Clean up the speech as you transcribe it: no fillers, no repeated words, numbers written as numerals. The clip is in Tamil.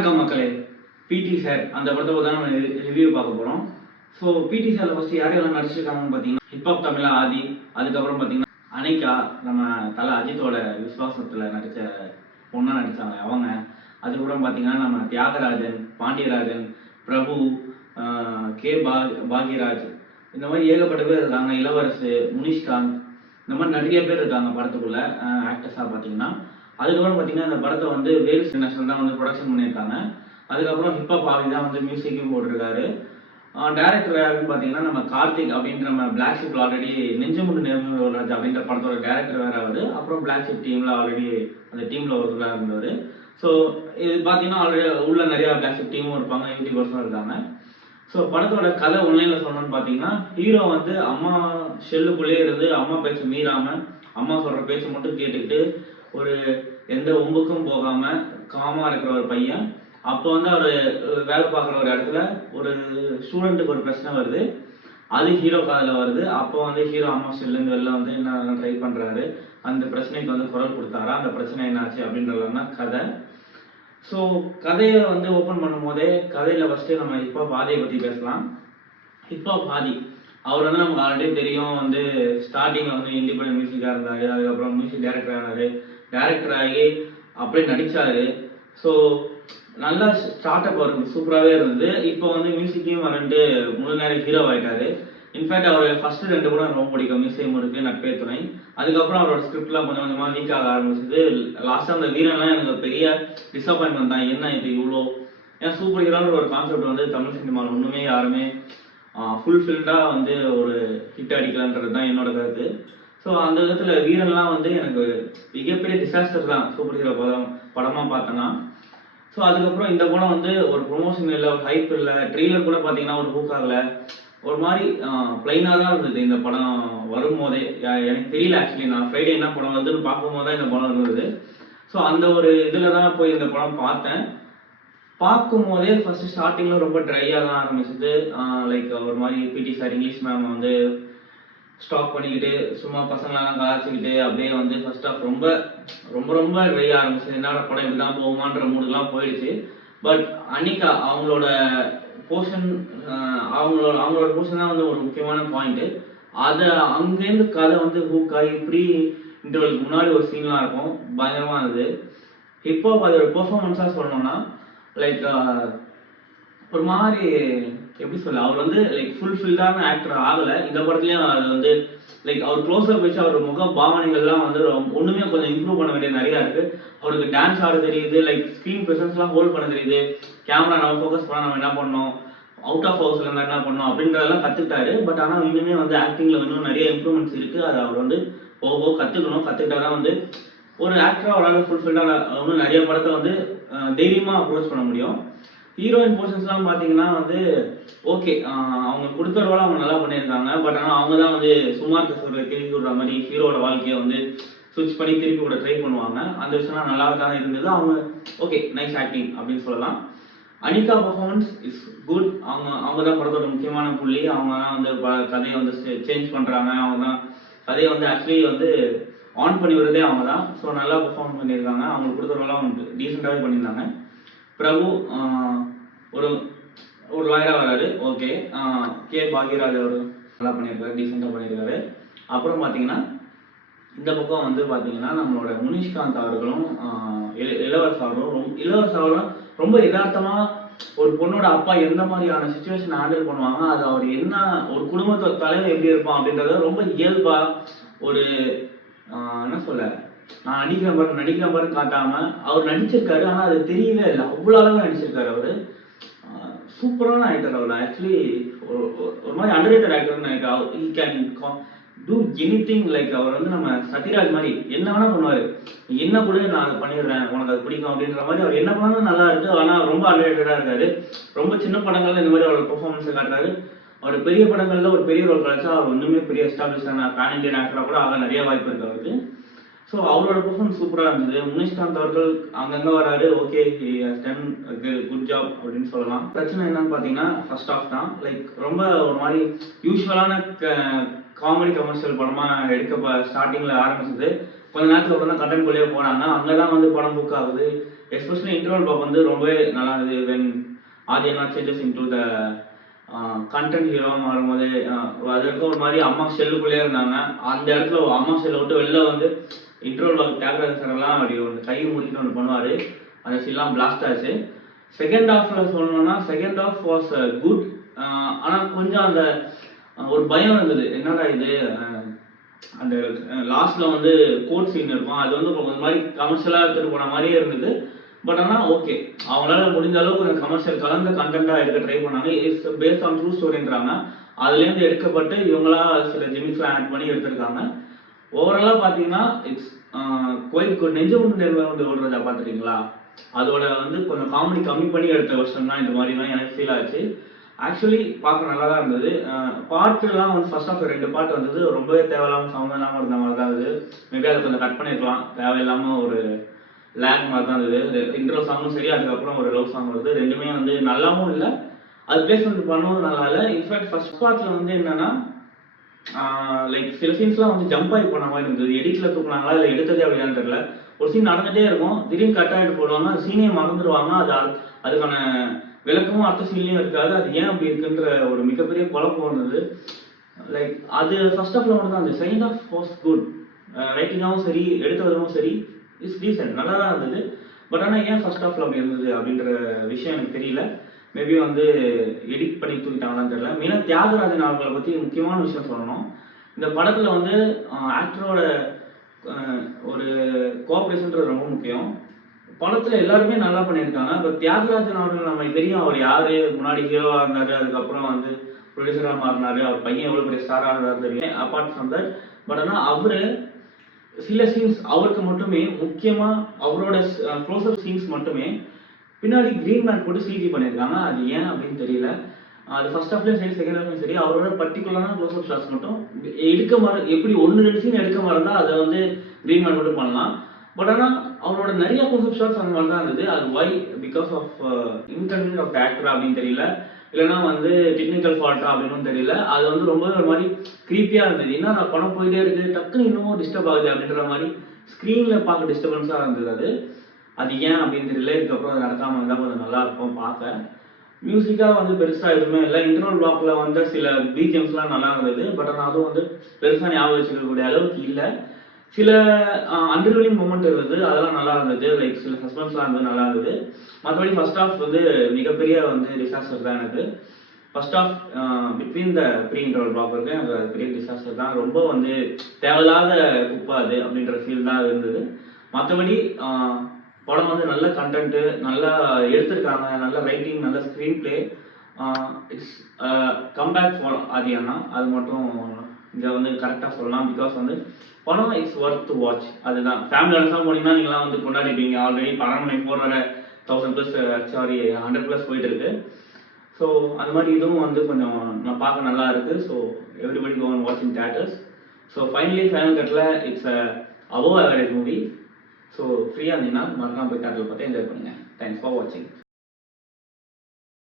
வணக்கம் மக்களே. பிடி சார் அந்த படத்தை பற்றி தான் நம்ம ரிவ்யூ பார்க்க போகிறோம். ஸோ பிடி சாரில் ஃபஸ்ட்டு யாரெல்லாம் நடிச்சிருக்காங்கன்னு பார்த்தீங்கன்னா ஹிப்ஹாப் தமிழா ஆதி, அதுக்கப்புறம் பார்த்தீங்கன்னா அனிகா, நம்ம தலை அஜித்தோட விஸ்வாசத்தில் நடித்த பொண்ணாக நடித்தாங்க அவங்க. அதுக்கப்புறம் பார்த்தீங்கன்னா நம்ம தியாகராஜன், பாண்டியராஜன், பிரபு, கே பாக்யராஜ், இந்த மாதிரி ஏகப்பட்ட பேர் இருக்காங்க. இளவரசு, முனிஷ்காந்த், இந்த மாதிரி நிறைய பேர் இருக்காங்க படத்துக்குள்ள ஆக்டர்ஸாக பார்த்தீங்கன்னா. அதுக்கப்புறம் பார்த்தீங்கன்னா இந்த படத்தை வந்து வேலு நேஷனல் தான் வந்து ப்ரொடக்ஷன் பண்ணியிருக்காங்க. அதுக்கப்புறம் ஹிப்ஹாப் ஆதி தான் வந்து மியூசிக்கும் போட்டிருக்காரு. டேரக்டர் யாருன்னு பார்த்தீங்கன்னா நம்ம கார்த்திக் அப்படின்ற நம்ம பிளாக் ஷிப்ல ஆல்ரெடி நெஞ்சமுண்டு நேர்மராஜ் அப்படின்ற படத்தோட டேரக்டர் வேற ஆகுது. அப்புறம் பிளாக் ஷிப் டீம்ல ஆல்ரெடி அந்த டீம்ல ஒருத்தராக இருந்தவர். ஸோ இது பார்த்தீங்கன்னா ஆல்ரெடி உள்ள நிறைய பிளாக் ஷிப் டீமும் இருப்பாங்க, யூடியூபர்ஸும் இருக்காங்க. ஸோ படத்தோட கதை ஒன்லைனில் சொல்லணும்னு பார்த்தீங்கன்னா ஹீரோ வந்து அம்மா ஷெல்லுக்குள்ளேயே இருந்து அம்மா பேச்சு மீறாம அம்மா சொல்ற பேச்சு மட்டும் கேட்டுக்கிட்டு ஒரு எந்த ஒம்புக்கும் போகாம காமா இருக்கிற ஒரு பையன். அப்போ வந்து அவர் வேலை பார்க்குற ஒரு இடத்துல ஒரு ஸ்டூடெண்ட்டுக்கு ஒரு பிரச்சனை வருது. அது ஹீரோ காதில் வருது. அப்போ வந்து ஹீரோ அம்மா செல்லுன்னு வெளில வந்து என்ன ட்ரை பண்ணுறாரு, அந்த பிரச்சனைக்கு வந்து குரல் கொடுத்தாரா, அந்த பிரச்சனை என்னாச்சு அப்படின்றதுலாம் தான் கதை. ஸோ கதையை வந்து ஓப்பன் பண்ணும் போதே கதையில் ஃபஸ்ட்டு நம்ம ஹிப்ஹாப் ஆதியை பற்றி பேசலாம். ஹிப்ஹாப் ஆதி அவர் வந்து நமக்கு ஆல்ரெடி தெரியும், வந்து ஸ்டார்டிங்கில் வந்து இண்டிபெண்டன்ட் மியூசிக்காக இருந்தார். அதுக்கப்புறம் மியூசிக் டைரக்டர் ஆனார். டைரக்டர் ஆகி அப்படியே நடித்தார். ஸோ நல்லா ஸ்டார்ட் அப் அவருக்கு சூப்பராகவே இருந்தது. இப்போ வந்து மியூசிக்கையும் வந்துட்டு முழு நேரம் ஹீரோ ஆகிட்டாரு. இன்ஃபேக்ட் அவர் ஃபர்ஸ்ட் 2 கூட ரொம்ப பிடிக்கும், மியூசியம் இருக்கு, நட்பே துணை. அதுக்கப்புறம் அவரோட ஸ்கிரிப்ட்லாம் கொஞ்சம் கொஞ்சமாக வீக் ஆக ஆரம்பிச்சது. லாஸ்ட்டாக அந்த வீரன்லாம் எனக்கு பெரிய டிசப்பாயின்மெண்ட் தான். என்ன இது இவ்வளோ, ஏன்னா சூப்பர் ஹீரோன்ற ஒரு கான்செப்ட் வந்து தமிழ் சினிமாவில் ஒன்றுமே யாருமே ஃபுல்ஃபில்டாக வந்து ஒரு ஹிட் அடிக்கலான்றது தான் என்னோட கருத்து. ஸோ அந்த விதத்தில் வீரன்லாம் வந்து எனக்கு மிகப்பெரிய டிசாஸ்டர் தான் சூப்பர் ஹீரோ படமாக பார்த்தேன்னா. ஸோ அதுக்கப்புறம் இந்த படம் வந்து ஒரு ப்ரொமோஷன் இல்லை, ஒரு ஹைப் இல்லை, ட்ரெய்லர் கூட பார்த்தீங்கன்னா ஒரு ஹூக் ஆகலை, ஒரு மாதிரி பிளைனாக தான் இருந்தது இந்த படம் வரும்போதே. எனக்கு தெரியல ஆக்சுவலி, நான் ஃப்ரைடே என்ன படம் வருதுன்னு பார்க்கும்போது தான் இந்த படம் இருந்தது. ஸோ அந்த ஒரு இதில் தான் போய் இந்த படம் பார்த்தேன். பார்க்கும் போதே ஃபர்ஸ்ட் ஸ்டார்டிங்கில் ரொம்ப ட்ரையாக தான் ஆரம்பிச்சது. லைக் ஒரு மாதிரி பிடி சார் இங்கிலீஷ் மேம் வந்து ஸ்டாப் பண்ணிக்கிட்டு சும்மா பசங்களெல்லாம் கலாச்சிக்கிட்டு அப்படியே வந்து ஃபர்ஸ்ட் ஆஃப் ரொம்ப ரொம்ப ரொம்ப ட்ரை ஆரம்பிச்சு. என்னோட படம் இப்படி தான் போகுமான்ற மூடுலாம் போயிடுச்சு. பட் அன்னிக்கா அவங்களோட போர்ஷன், அவங்களோட போர்ஷன் தான் வந்து ஒரு முக்கியமான பாயிண்ட்டு. அதை அங்கேருந்து கதை வந்து ஹூக் ஆகி ப்ரீ இன்டர்வலுக்கு முன்னாடி ஒரு சீன்லாம் இருக்கும், பயங்கரமாக இருந்தது. ஹிப்ஹாப் அதோட பெர்ஃபார்மன்ஸாக சொல்லணும்னா லைக் ஒரு மாதிரி எப்படி சொல்ல, அவர் வந்து லைக் ஃபுல்ஃபில்டான ஆக்டர் ஆகலை இந்த படத்துலையும். அது வந்து லைக் அவர் க்ளோஸாக வச்சு அவர் முக பாவனைகள்லாம் வந்து ஒன்றுமே கொஞ்சம் இம்ப்ரூவ் பண்ண வேண்டிய நிறையா இருக்குது. அவருக்கு டான்ஸ் ஆட தெரியுது, லைக் ஸ்க்ரீன் ப்ரெசன்ஸ்லாம் ஹோல்ட் பண்ண தெரியுது, கேமரா நம்ம ஃபோக்கஸ் பண்ணால் நம்ம என்ன பண்ணோம், அவுட் ஆஃப் ஹவுஸில் இருந்தால் என்ன பண்ணோம் அப்படின்றதெல்லாம் கற்றுக்கிட்டாரு. பட் ஆனால் இன்னுமே வந்து ஆக்டிங்கில் இன்னும் நிறைய இம்ப்ரூவ்மெண்ட்ஸ் இருக்குது. அதை அவர் வந்து போக கற்றுக்கணும். கற்றுக்கிட்டா தான் வந்து ஒரு ஆக்டராக அவரால் ஃபுல்ஃபில்டாக இன்னும் நிறைய படத்தை வந்து தைரியமாக அப்ரோச் பண்ண முடியும். ஹீரோயின் போர்ஷன்ஸ்லாம் பார்த்தீங்கன்னா வந்து ஓகே, அவங்க கொடுத்த ரோலை அவங்க நல்லா பண்ணியிருக்காங்க. பட் ஆனால் அவங்க தான் வந்து சும்மா இருக்க சொல்கிற திருப்பி விடுற மாதிரி ஹீரோட வாழ்க்கையை வந்து ஸ்விட்ச் பண்ணி திருப்பி விட ட்ரை பண்ணுவாங்க. அந்த விஷயம்லாம் நல்லா தான் இருந்தது. அவங்க ஓகே, நைஸ் ஆக்டிங் அப்படின்னு சொல்லலாம். Anika performance is good. அவங்க தான் படத்தோட முக்கியமான புள்ளி. அவங்க தான் வந்து கதையை வந்து சேஞ்ச் பண்ணுறாங்க. அவங்க தான் கதையை வந்து ஆக்சுவலி வந்து ஆன் பண்ணி விடுறதே அவங்க தான். ஸோ நல்லா பெர்ஃபார்ம் பண்ணியிருக்காங்க. அவங்களுக்கு கொடுத்த ரோலாம் வந்து டீசெண்டாகவே பண்ணியிருந்தாங்க. பிரபு ஒரு ஒரு லாயராக வராரு, ஓகே. கே பாக்யராஜ் அவர் நல்லா பண்ணியிருக்காரு, டீசெண்டாக பண்ணியிருக்காரு. அப்புறம் பார்த்தீங்கன்னா இந்த பக்கம் வந்து பார்த்தீங்கன்னா நம்மளோட முனிஷ்காந்த் அவர்களும் இளவரசு அவர்களும் ரொம்ப யதார்த்தமாக ஒரு பொண்ணோட அப்பா எந்த மாதிரியான சுச்சுவேஷன் ஹேண்டில் பண்ணுவாங்க, அது அவர் என்ன ஒரு குடும்பத்தோட தலைவர் எப்படி இருப்பான் அப்படின்றத ரொம்ப இயல்பாக ஒரு என்ன சொல்ல, நான் நடிக்கிற பாரு காட்டாம அவர் நடிச்சிருக்காரு. ஆனால் அது தெரியவே இல்லை, அவ்வளோ அளவு நடிச்சிருக்காரு அவர். சூப்பரான ஆக்டர் அவர். ஆக்சுவலி ஒரு மாதிரி அண்டர்ரேட்டட் ஆக்டர்னு நினைக்கிறேன். He can do anything. Like அவர் வந்து நம்ம சத்யராஜ் மாதிரி என்ன வேணா பண்ணுவார். என்ன கூட நான் அதை பண்ணிடுறேன், உனக்கு அது பிடிக்கும் அப்படின்ற மாதிரி அவர் என்ன பண்ணாலும் நல்லா இருக்கு. ஆனால் ரொம்ப அண்டர்ரேட்டடாக இருக்காரு. ரொம்ப சின்ன படங்கள்ல இந்த மாதிரி அவரோட பெர்ஃபார்மன்ஸை காட்டுறாரு. அவர் பெரிய படங்கள்ல ஒரு பெரிய ரோல் கிடைச்சா அவர் இன்னுமே பெரிய எஸ்டாப்ளிஷான பேன் இண்டியன் ஆக்டராக கூட ஆக நிறைய வாய்ப்பு இருக்கு அவருக்கு. ஸோ அவரோட பெர்ஃபார்மன்ஸ் சூப்பராக இருந்தது. முனிஷ்காந்த் அவர்கள் அங்கங்கே வராரு, ஓகே, டன் குட் ஜாப் அப்படின்னு சொல்லலாம். பிரச்சனை என்னன்னு பார்த்தீங்கன்னா ஃபர்ஸ்ட் ஆஃப் தான் லைக் ரொம்ப ஒரு மாதிரி யூஸ்வலான காமெடி கமர்ஷியல் படமாக ஸ்டார்டிங்கில் ஆரம்பிச்சது. கொஞ்ச நேரத்துக்கு அப்புறம் தான் கண்டென்ட் குள்ளேயே போனாங்க. அங்கே தான் வந்து படம் புக் ஆகுது. எஸ்பெஷலி இன்டர்வல் பிளாக் வந்து ரொம்பவே நல்லா இருந்தது. வென் ஆதியனா changes into the content hero வரும்போது அது வரைக்கும் ஒரு மாதிரி அம்மா ஷெல்லுக்குள்ளேயே இருந்தாங்க. அந்த இடத்துல அம்மா ஷெல்லை விட்டு வெளில வந்து இன்டர்வல் பிளாக் தியாகராஜ சார் எல்லாம் அப்படி ஒன்று கை முடிக்கிட்டு ஒன்று பண்ணுவார். அந்த சீன்லாம் பிளாஸ்ட் ஆச்சு. செகண்ட் ஹாஃப்ல சொல்லணும்னா செகண்ட் ஹாஃப் வாஸ் குட். ஆனால் கொஞ்சம் அந்த ஒரு பயம் இருந்தது, என்னடா இது அந்த லாஸ்ட்ல வந்து கோர்ட் சீன் இருக்கும், அது வந்து ஒரு மாதிரி கமர்ஷியலாக எடுத்துகிட்டு போன மாதிரியே இருந்தது. பட் ஆனால் ஓகே, அவங்களால முடிஞ்ச அளவுக்கு கொஞ்சம் கமர்ஷியல் கலந்த கண்டென்ட்டாக எடுக்க ட்ரை பண்ணாங்க. இட்ஸ் பேஸ்ட் ஆன் ட்ரூ ஸ்டோரின்றாங்க. அதுலேருந்து எடுக்கப்பட்டு இவங்களா சில ஜிமிக்ஸ்லாம் ஆட் பண்ணி எடுத்திருக்காங்க. ஓவராலாக பார்த்தீங்கன்னா இட்ஸ் குவைட் குட். நெஞ்சமுண்டு வந்து ஓடுறதா பார்த்துருக்கீங்களா? அதோட வந்து கொஞ்சம் காமெடி கம்மி பண்ணி எடுத்த வருஷம் தான் இந்த மாதிரிலாம் எனக்கு ஃபீல் ஆச்சு. ஆக்சுவலி பார்க்க நல்லா தான் இருந்தது. பாட்டுலாம் வந்து ஃபர்ஸ்ட் ஆஃப் 2 பாட்டு வந்தது ரொம்பவே தேவையில்லாமல் சம்மந்தம் இல்லாமல் இருந்த மாதிரி தான் இருந்தது. மேபி அதை கொஞ்சம் கட் பண்ணியிருக்கலாம். தேவையில்லாமல் ஒரு லேக் மாதிரி தான் இருந்தது. இன்ட்ரோ சாங்கும் சரி, அதுக்கப்புறம் ஒரு லவ் சாங் வருது. ரெண்டுமே வந்து நல்லாவும் இல்லை, அது பிளேஸ்மெண்ட் பண்ணவும் நல்லா இல்லை. இன்ஃபேக்ட் ஃபர்ஸ்ட் பார்ட்டில் வந்து என்னன்னா லைக் சில சீன்ஸ்லாம் வந்து ஜம்ப் ஆகி போன மாதிரி இருந்தது. எடிட்டில் தூக்குனாங்களா இல்லை எடுத்ததே அப்படியான்னு தெரியல. ஒரு சீன் நடந்துகிட்டே இருக்கும், திடீர்னு கட் ஆகிட்டு போடுவாங்க, அந்த சீனையை மறந்துடுவாங்க. அதுக்கான விளக்கமும் அடுத்த சீன்லையும் இருக்காது. அது ஏன் அப்படி இருக்குன்ற ஒரு மிகப்பெரிய குழப்பம் இருந்தது. லைக் அது ஃபர்ஸ்ட் ஆஃப்ல மட்டும் தான். அந்த செகண்ட் ஆஃப் வாஸ் குட். ரைட்டிங்காகவும் சரி, எடுத்த விதமும் சரி, இட்ஸ் டீசென்ட், நல்லா தான் இருந்தது. பட் ஆனால் ஏன் ஃபர்ஸ்ட் ஆஃப்ல அப்படி இருந்தது அப்படின்ற விஷயம் எனக்கு தெரியல. மேபி வந்து எடிட் பண்ணி தூக்கிட்டாங்களான்னு தெரியல. மெயினாக தியாகராஜன் அவர்களை பற்றி முக்கியமான விஷயம் சொல்லணும். இந்த படத்தில் வந்து ஆக்டரோட ஒரு கோஆப்ரேஷன்றது ரொம்ப முக்கியம். படத்தில் எல்லாருமே நல்லா பண்ணியிருக்காங்க. இப்போ தியாகராஜன் அவர்கள் நமக்கு தெரியும், அவர் யார், முன்னாடி ஹீரோவாக இருந்தார், அதுக்கப்புறம் வந்து ப்ரொடியூசராக மாறினார், அவர் பையன் எவ்வளோ பெரிய ஸ்டாராக இருந்தார் தெரியும். அப்பார்ட் ஃப்ரம் தட், பட் ஆனால் அவர் சில சீன்ஸ் அவருக்கு மட்டுமே, முக்கியமாக அவரோட க்ளோஸ்அப் சீன்ஸ் மட்டுமே பின்னாடி கிரீன் மேட் போட்டு சிஜி பண்ணியிருக்காங்க. அது ஏன் அப்படின்னு தெரியல. அது ஃபர்ஸ்ட் ஹாஃப்லேயும் சரி, செகண்ட் ஹாஃப்லையும் சரி, அவரோட பர்டிகுலரான க்ளோஸ்அப் ஷாட்ஸ் மட்டும் எடுக்க மாதிரி, எப்படி 1-2 சீன் எடுக்க மாதிரி இருந்தால் அதை வந்து கிரீன் மேட் போட்டு பண்ணலாம். பட் ஆனால் அவரோட நிறைய க்ளோஸ்அப் ஷாட்ஸ் அந்த மாதிரி தான் இருந்தது. அது why because of inconvenient of the actor அப்படின்னு தெரியல, இல்லைன்னா வந்து டெக்னிக்கல் ஃபால்ட்டா அப்படின்னு தெரியல. அது வந்து ரொம்ப ஒரு மாதிரி க்ரீப்பியாக இருந்தது. என்ன நான் படம் போயிட்டே இருக்குது, டக்குன்னு இன்னமும் டிஸ்டர்ப் ஆகுது அப்படின்ற மாதிரி ஸ்க்ரீனில் பார்க்க டிஸ்டர்பன்ஸாக இருந்தது. அது ஏன் அப்படின்னு தெரியல. இதுக்கப்புறம் அது நடக்காமல் இருந்தால் கொஞ்சம் நல்லா இருக்கும் பார்க்க. மியூசிக்காக வந்து பெருசாக எதுவுமே இல்லை. இன்டர்வல் பிளாக்ல வந்து சில பிஜிஎம்ஸ்லாம் நல்லா இருந்தது. பட் ஆனால் அதுவும் வந்து பெருசாக ஞாபகம் வச்சுக்கக்கூடிய அளவுக்கு இல்லை. சில அண்டர்வெல்லிங் மூமெண்ட் இருந்தது, அதெல்லாம் நல்லா இருந்தது. லைக் சில சஸ்பென்ஸ்லாம் இருந்தது, நல்லா இருந்தது. மற்றபடி ஃபர்ஸ்ட் ஹாஃப் வந்து மிகப்பெரிய வந்து டிசாஸ்டர் தான் எனக்கு. First of between the pre interval block இருக்கு, எனக்கு அது பெரிய டிசாஸ்டர் தான். ரொம்ப வந்து தேவையில்லாத குப்பை அது அப்படின்ற ஃபீல் தான் இருந்தது. மற்றபடி படம் வந்து நல்ல கண்டென்ட்டு, நல்லா எடுத்திருக்காங்க, நல்ல ரைட்டிங், நல்ல screenplay. It's comeback for ஆதியனா, அது மட்டும் இங்கே வந்து கரெக்டாக சொல்லலாம். பிகாஸ் வந்து படம் இட்ஸ் ஒர்த் டு வாட்ச். அதுதான் ஃபேமிலியோட போனீங்கன்னா நீங்களாம் வந்து கொண்டாடிப்பீங்க. ஆல்ரெடி படம் 1000+ சாரி 100+ போயிட்டு இருக்கு. ஸோ அது மாதிரி இதுவும் வந்து கொஞ்சம் நான் பார்க்க நல்லா இருக்கு. So everybody go and watch in theatres. So final கட்டில் it's above average movie. So ஃப்ரீயாக இருந்தீங்கன்னா மறக்காம போய் தியேட்டரில் பார்த்து என்ஜாய் பண்ணுங்கள். தேங்க்ஸ் ஃபார் வாட்சிங்.